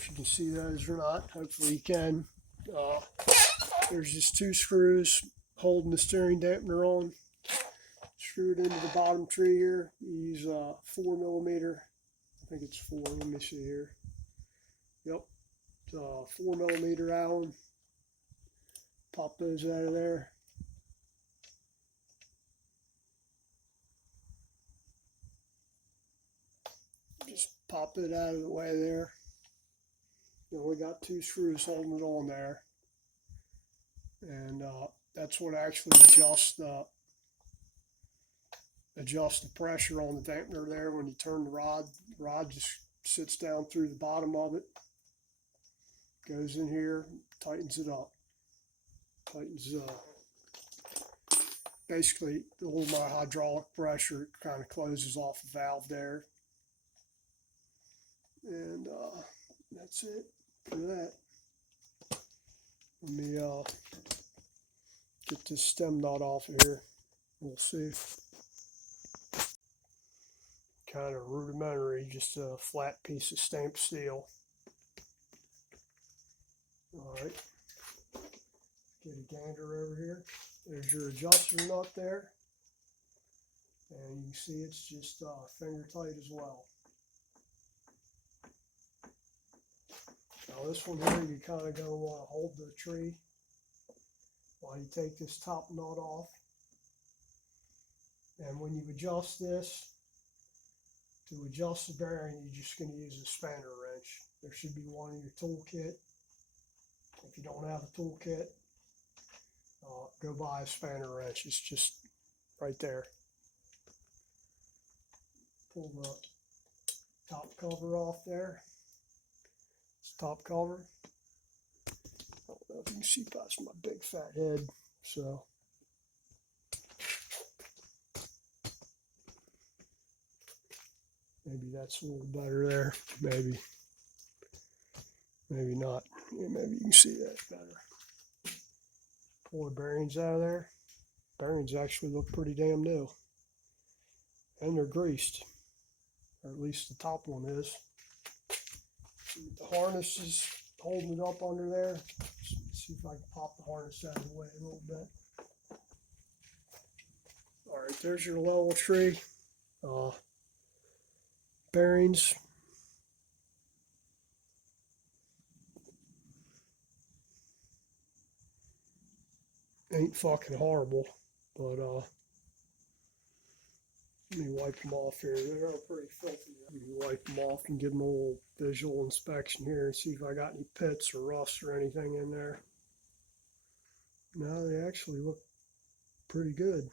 if you can see those or not. Hopefully you can. There's just 2 screws holding the steering dampener on. Screwed into the bottom tree here. Use 4mm. I think it's 4. Let me see here. Yep, 4mm Allen. Pop those out of there. Just pop it out of the way there. You only got 2 screws holding it on there, and that's what actually adjusts the pressure on the dampener there. When you turn the rod just sits down through the bottom of it, goes in here, tightens it up, basically all my hydraulic pressure. It kind of closes off the valve there, and that's it for that. Let me get this stem knot off of here. We'll see. Kind of rudimentary, just a flat piece of stamped steel. Alright, get a gander over here. There's your adjuster nut there, and you can see it's just finger tight as well. Now this one here, you kind of going to want to hold the tree while you take this top nut off. And when you adjust this, to adjust the bearing, you're just going to use a spanner wrench. There should be one in your toolkit. If you don't have a toolkit, go buy a spanner wrench. It's just right there. Pull the top cover off there. It's top cover. I don't know if you can see past my big fat head, so. Maybe that's a little better there. Maybe not. Yeah, maybe you can see that better. Pull the bearings out of there. Bearings actually look pretty damn new. And they're greased. Or at least the top one is. The harness is holding it up under there. Let's see if I can pop the harness out of the way a little bit. Alright, there's your level tree. Bearings. Ain't fucking horrible, but let me wipe them off here. They're pretty filthy. Let me wipe them off and give them a little visual inspection here and see if I got any pits or rust or anything in there. No, they actually look pretty good.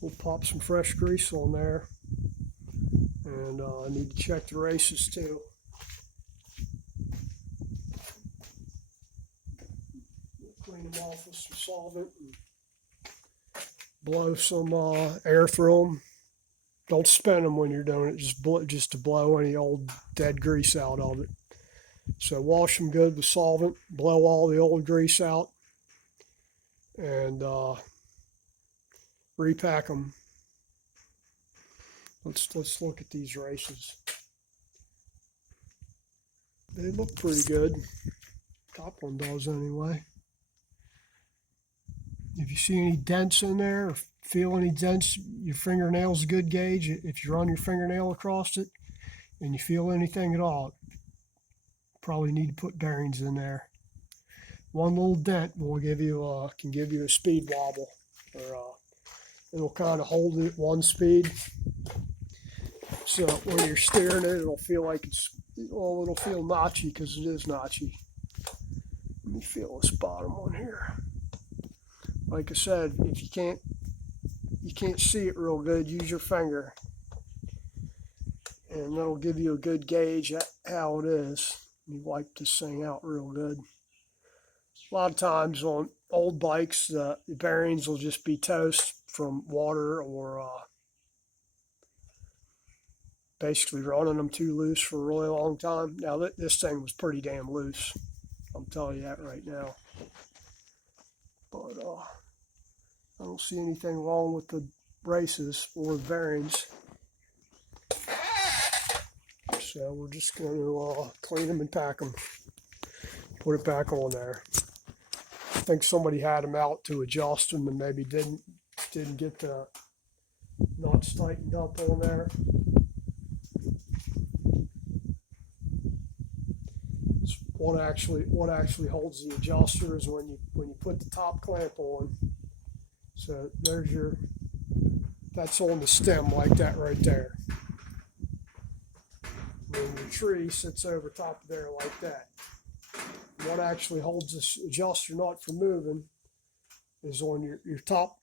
We'll pop some fresh grease on there, and I need to check the races too. Clean them off with some solvent and blow some air through them. Don't spin them when you're doing it, just to blow any old dead grease out of it. So wash them good with solvent, blow all the old grease out, and repack them. Let's look at these races. They look pretty good. Top one does anyway. If you see any dents in there or feel any dents, your fingernail's a good gauge. If you run your fingernail across it and you feel anything at all, probably need to put bearings in there. One little dent will can give you a speed wobble, or it'll kind of hold it at one speed. So when you're steering it, it'll feel like it'll feel notchy because it is notchy. Let me feel this bottom one here. Like I said, if you can't see it real good, use your finger, and that'll give you a good gauge at how it is. You wipe this thing out real good. A lot of times on old bikes, the bearings will just be toast from water or basically running them too loose for a really long time. Now this thing was pretty damn loose. I'm telling you that right now. But I don't see anything wrong with the braces or the bearings. So we're just going to clean them and pack them, put it back on there. I think somebody had them out to adjust them and maybe didn't get the nuts tightened up on there. What actually holds the adjuster is when you put the top clamp on. So that's on the stem like that right there. And your tree sits over top of there like that. What actually holds this adjuster nut from moving is on your top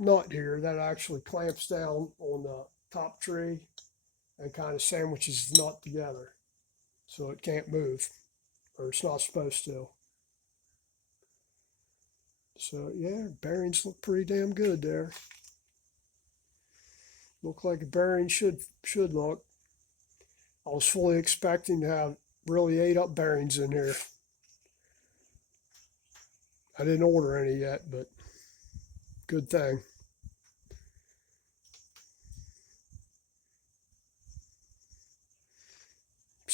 nut here. That actually clamps down on the top tree and kind of sandwiches the nut together so it can't move, or it's not supposed to. So yeah, bearings look pretty damn good there. Look like a bearing should look. I was fully expecting to have really ate up bearings in here. I didn't order any yet, but good thing.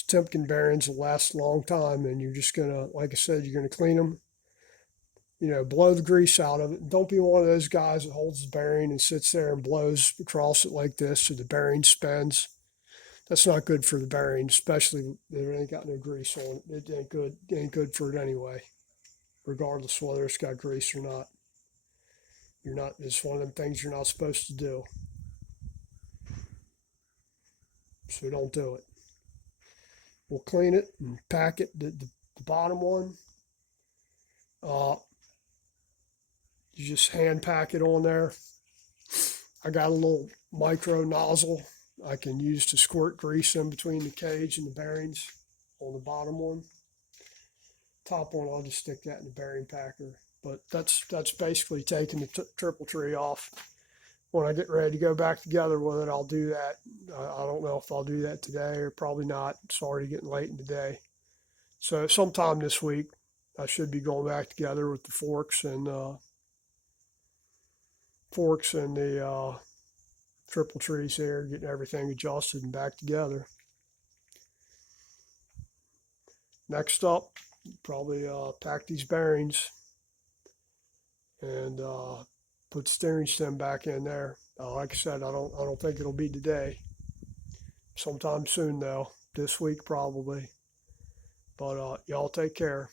Timken bearings will last a long time, and you're just gonna, like I said, you're gonna clean them. Blow the grease out of it. Don't be one of those guys that holds the bearing and sits there and blows across it like this so the bearing spins. That's not good for the bearing, especially if it ain't got no grease on it. It ain't good. It ain't good for it anyway, regardless whether it's got grease or not. It's one of them things you're not supposed to do. So don't do it. We'll clean it and pack it. The bottom one, you just hand pack it on there. I got a little micro nozzle I can use to squirt grease in between the cage and the bearings on the bottom one. Top one, I'll just stick that in the bearing packer. But that's basically taking the triple tree off. When I get ready to go back together with it, I'll do that. I don't know if I'll do that today or probably not. It's already getting late in the day. So sometime this week, I should be going back together with the forks and the triple trees here, getting everything adjusted and back together. Next up, probably pack these bearings and put steering stem back in there. Like I said, I don't think it'll be today. Sometime soon though, this week probably. But y'all take care.